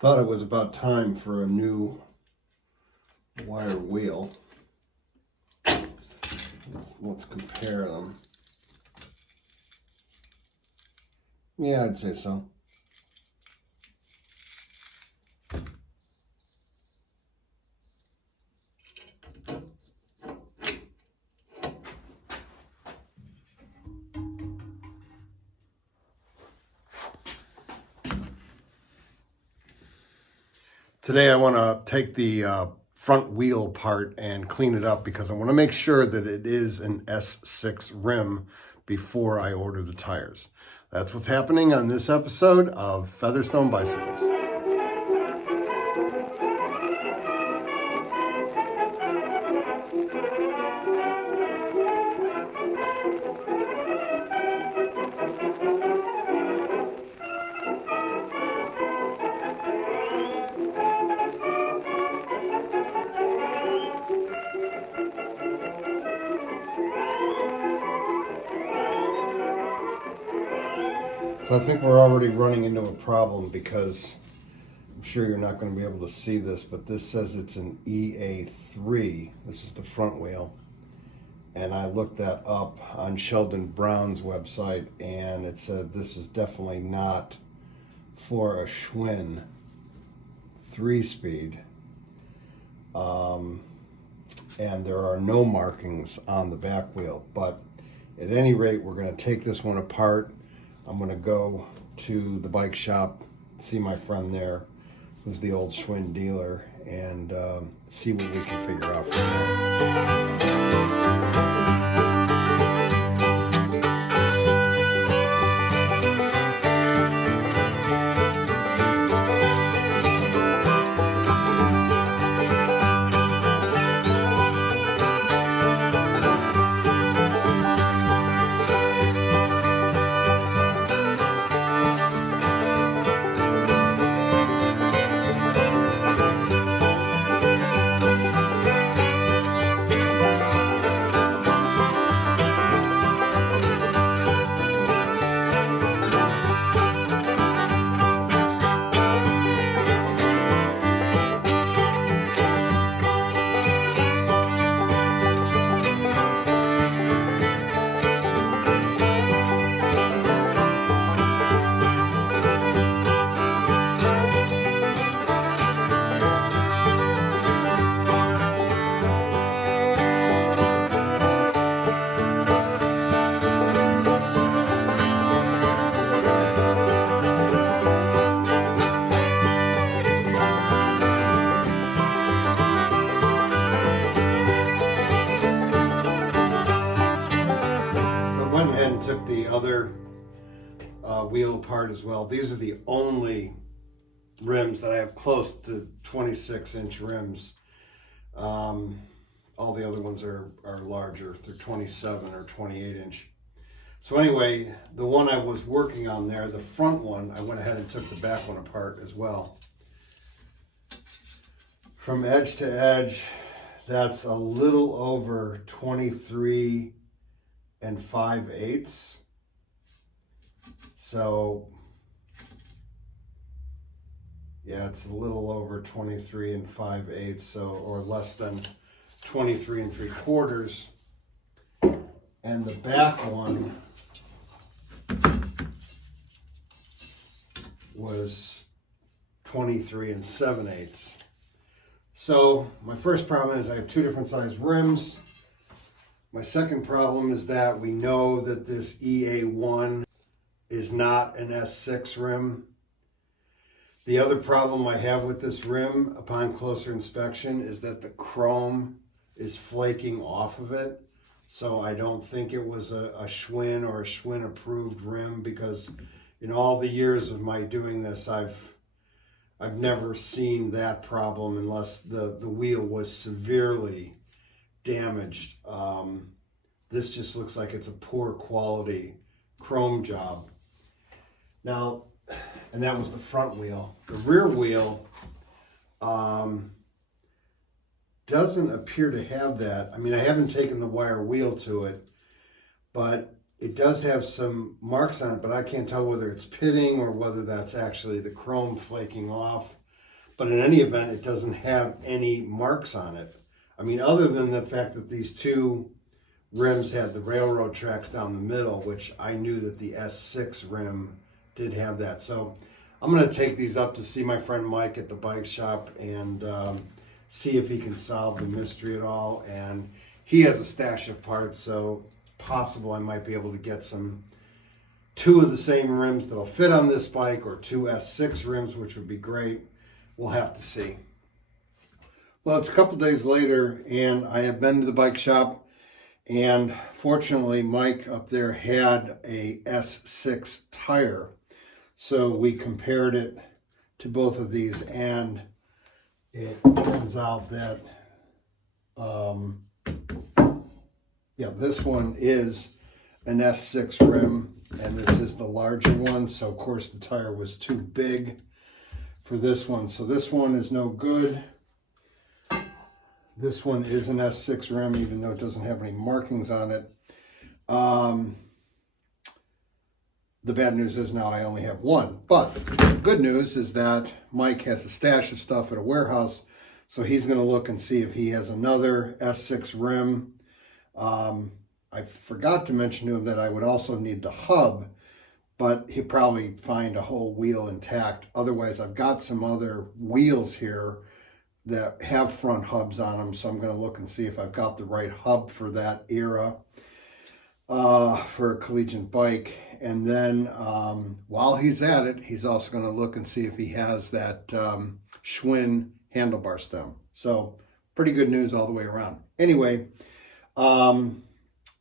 Thought it was about time for a new wire wheel. Let's compare them. Yeah, I'd say so. Today I want to take the front wheel apart and clean it up because I want to make sure that it is an S6 rim before I order the tires. That's what's happening on this episode of Featherstone Bicycles. So I think we're already running into a problem because I'm sure you're not going to be able to see this, but this says it's an EA3. This is the front wheel. And I looked that up on Sheldon Brown's website, and it said this is definitely not for a Schwinn 3-speed. And there are no markings on the back wheel. But at any rate, we're going to take this one apart. I'm going to go to the bike shop, see my friend there, who's the old Schwinn dealer, and see what we can figure out from there. And took the other wheel apart as well. These are the only rims that I have close to 26-inch rims. All the other ones are larger. They're 27 or 28-inch. So anyway, the one I was working on there, the front one, I went ahead and took the back one apart as well. From edge to edge, that's a little over 23 5/8. So yeah, it's a little over 23 5/8, so, or less than 23 3/4. And the back one was 23 7/8. So my first problem is I have two different size rims. My second problem is that we know that this EA1 is not an S6 rim. The other problem I have with this rim upon closer inspection is that the chrome is flaking off of it. So I don't think it was a Schwinn or a Schwinn approved rim, because in all the years of my doing this, I've never seen that problem unless the wheel was severely damaged. This just looks like it's a poor quality chrome job. Now, and that was the front wheel. The rear wheel doesn't appear to have that. I mean, I haven't taken the wire wheel to it, but it does have some marks on it, but I can't tell whether it's pitting or whether that's actually the chrome flaking off. But in any event, it doesn't have any marks on it. I mean, other than the fact that these two rims had the railroad tracks down the middle, which I knew that the S6 rim did have that. So I'm going to take these up to see my friend Mike at the bike shop and see if he can solve the mystery at all. And he has a stash of parts, so possible I might be able to get two of the same rims that'll fit on this bike, or two S6 rims, which would be great. We'll have to see. Well, it's a couple days later, and I have been to the bike shop, and fortunately, Mike up there had a S6 tire. So we compared it to both of these, and it turns out that, this one is an S6 rim, and this is the larger one. So, of course, the tire was too big for this one. So this one is no good. This one is an S6 rim, even though it doesn't have any markings on it. The bad news is now I only have one. But the good news is that Mike has a stash of stuff at a warehouse, so he's going to look and see if he has another S6 rim. I forgot to mention to him that I would also need the hub, but he'll probably find a whole wheel intact. Otherwise, I've got some other wheels here that have front hubs on them, so I'm going to look and see if I've got the right hub for that era for a collegiate bike. And then while he's at it, he's also going to look and see if he has that Schwinn handlebar stem. So pretty good news all the way around. Anyway,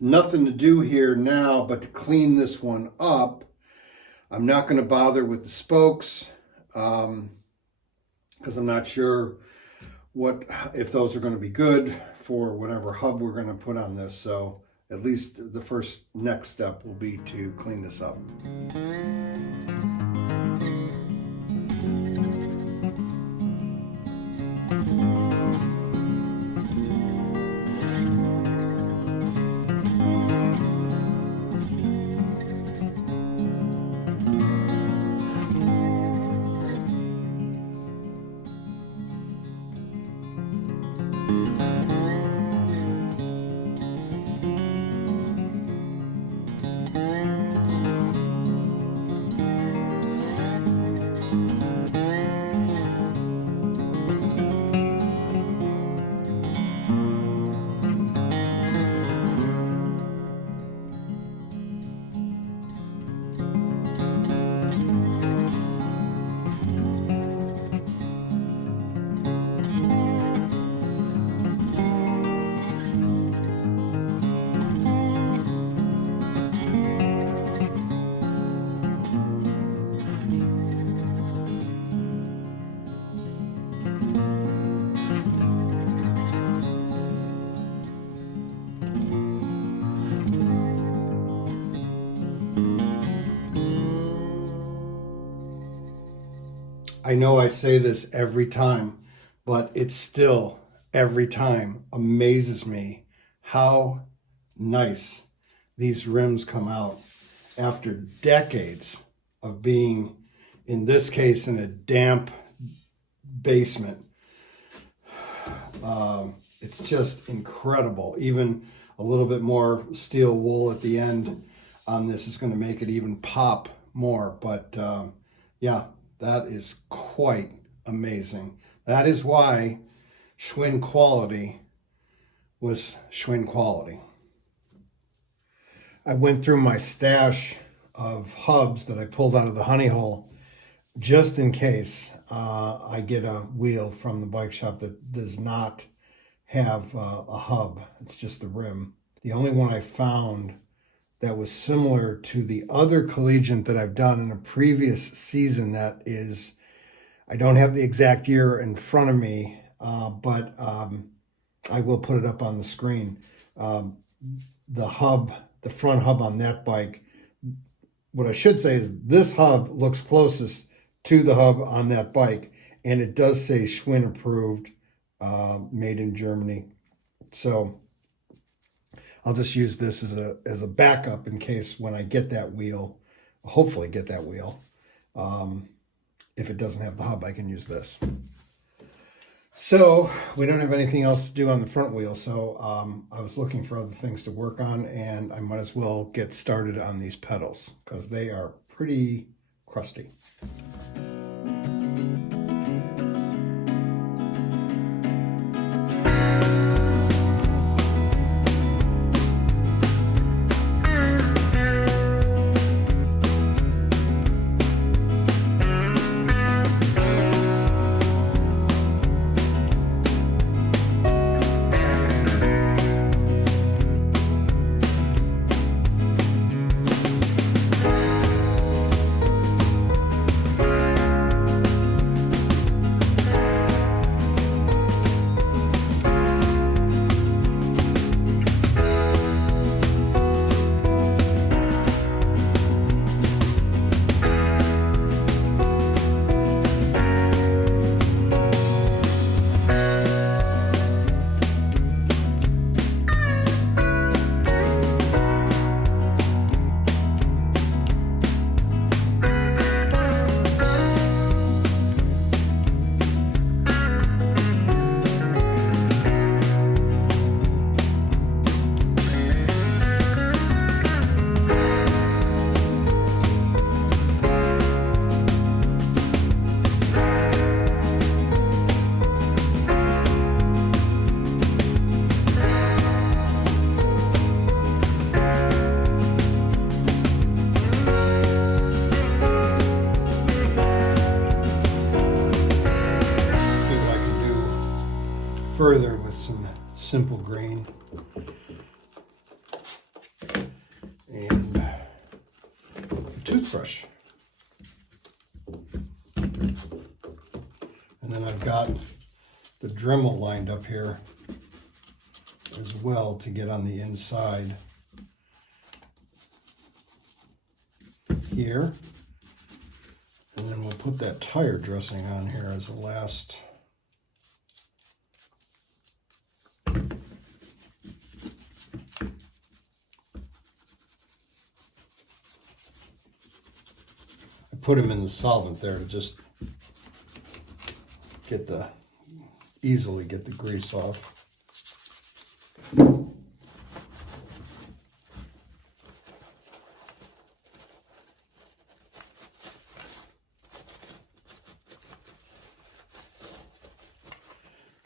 nothing to do here now but to clean this one up. I'm not going to bother with the spokes because I'm not sure if those are going to be good for whatever hub we're going to put on this. So at least the next step will be to clean this up. I know I say this every time, but it still, every time, amazes me how nice these rims come out after decades of being, in this case, in a damp basement. It's just incredible. Even a little bit more steel wool at the end on this is going to make it even pop more. But yeah, that is quite amazing. That is why Schwinn quality was Schwinn quality. I went through my stash of hubs that I pulled out of the honey hole just in case I get a wheel from the bike shop that does not have a hub. It's just the rim. The only one I found that was similar to the other collegiate that I've done in a previous season, that is, I don't have the exact year in front of me, but I will put it up on the screen. The front hub on that bike, what I should say is this hub looks closest to the hub on that bike, and it does say Schwinn approved, made in Germany. So I'll just use this as a backup in case when I get that wheel, hopefully get that wheel, if it doesn't have the hub, I can use this. So we don't have anything else to do on the front wheel, so I was looking for other things to work on, and I might as well get started on these pedals because they are pretty crusty. Further with some simple grain and a toothbrush. And then I've got the Dremel lined up here as well to get on the inside here. And then we'll put that tire dressing on here as the last. Put them in the solvent there to just easily get the grease off. I'm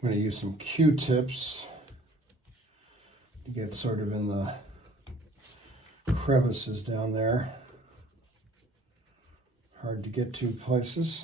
going to use some Q-tips to get sort of in the crevices down there. Hard to get to places.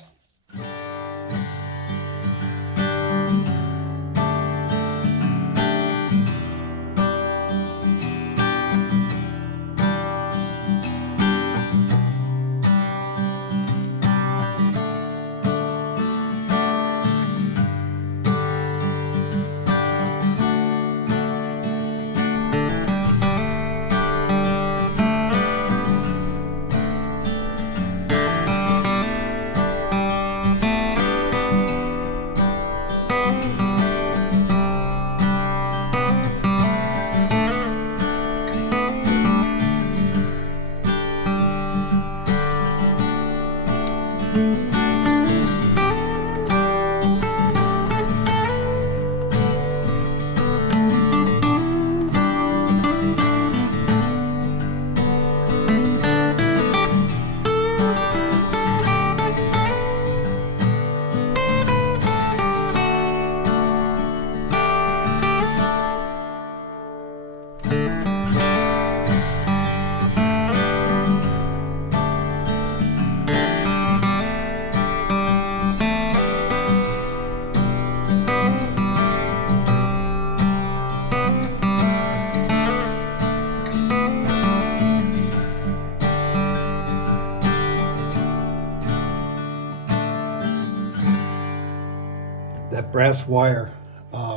That brass wire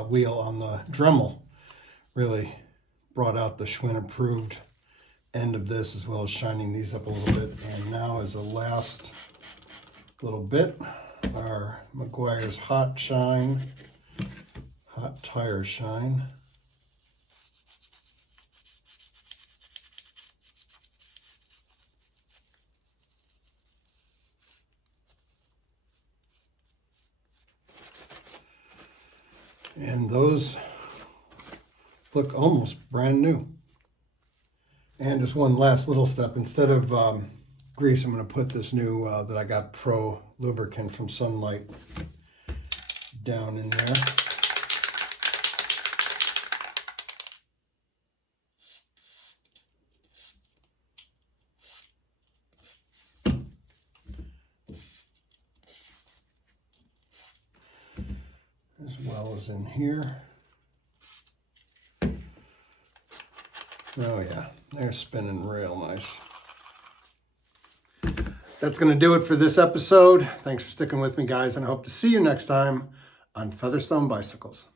wheel on the Dremel really brought out the Schwinn approved end of this, as well as shining these up a little bit. And now as a last little bit, our Meguiar's Hot Tire Shine. And those look almost brand new. And just one last little step. Instead of grease, I'm going to put this new that I got Pro lubricant from Sunlight down in there. As well as in here. Oh yeah, they're spinning real nice. That's going to do it for this episode. Thanks for sticking with me, guys, and I hope to see you next time on Featherstone Bicycles.